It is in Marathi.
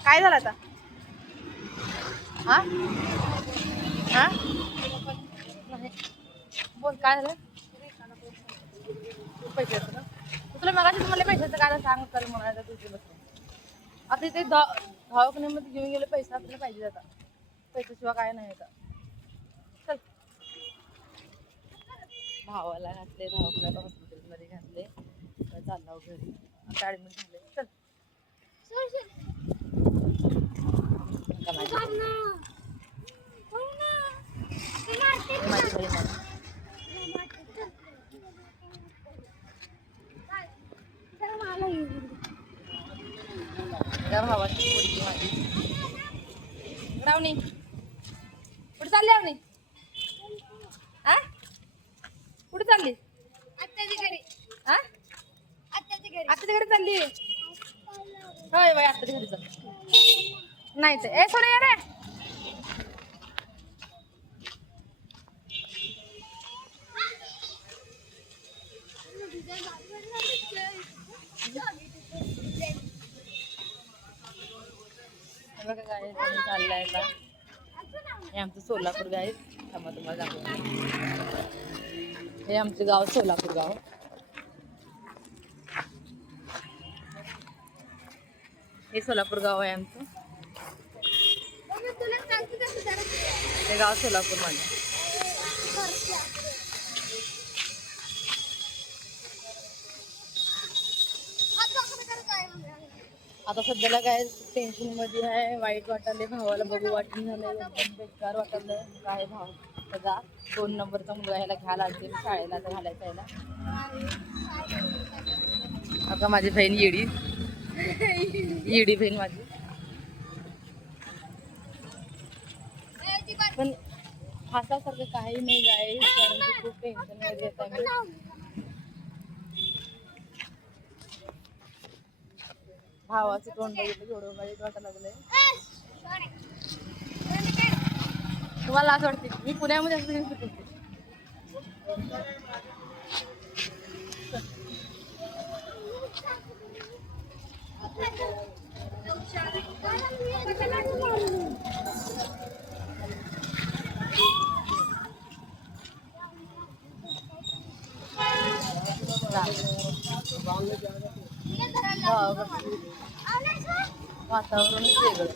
काय झालं आता? हा हा बोल काय झालं? पैसे ना तुला मगाशी तुम्हाला पैशाचं काय सांग कर म्हणायला तुझी बस आता इथे दवाखान्यामध्ये घेऊन गेले पैसा आपल्याला पाहिजे आता पैशाशिवाय काय नाही आता चल भावाला घातले दवाखान्याला हॉस्पिटलमध्ये घातले चालला घरी आता ऍडमिट झाले चल माझी बहीण त्या भावाची मुलगी माझी रावणी कुठे चालली रावणी हा कुठे चालली आत्याच्या घरी हा आत्याच्या आत्याच्याकडे घरी चालली होय बाई आत्याच्या घरी चाल नाही ते ए सोने रे बघा काय चाललंय आता हे आमचं सोलापूर गाव आहे थांबा तुम्हाला दाखवते हे आमचं गाव सोलापूर गाव हे सोलापूर गाव आहे आमचं हे गाव सोलापूर मध्ये आता सध्याला काय टेन्शन मध्ये आहे वाईट वाटायला भावाला बघू वाटून झालंय एकदम बेकार वाटायलंय काय भाव सगळा 2 नंबरचा मुलगा ह्याला घ्यायला लागते शाळेला तर घालायचा याला आता माझी बहीण येडी बहीण माझी पण हसासारखं काही नाही जाय कारण की खूप टेन्शन मध्ये येत आहे भावाचं तोंड बघितलं एवढं वाईट वाटायला लागलंय तुम्हाला असं वाटते मी पुण्यामध्ये असं शिकते वातावरणच वेगळं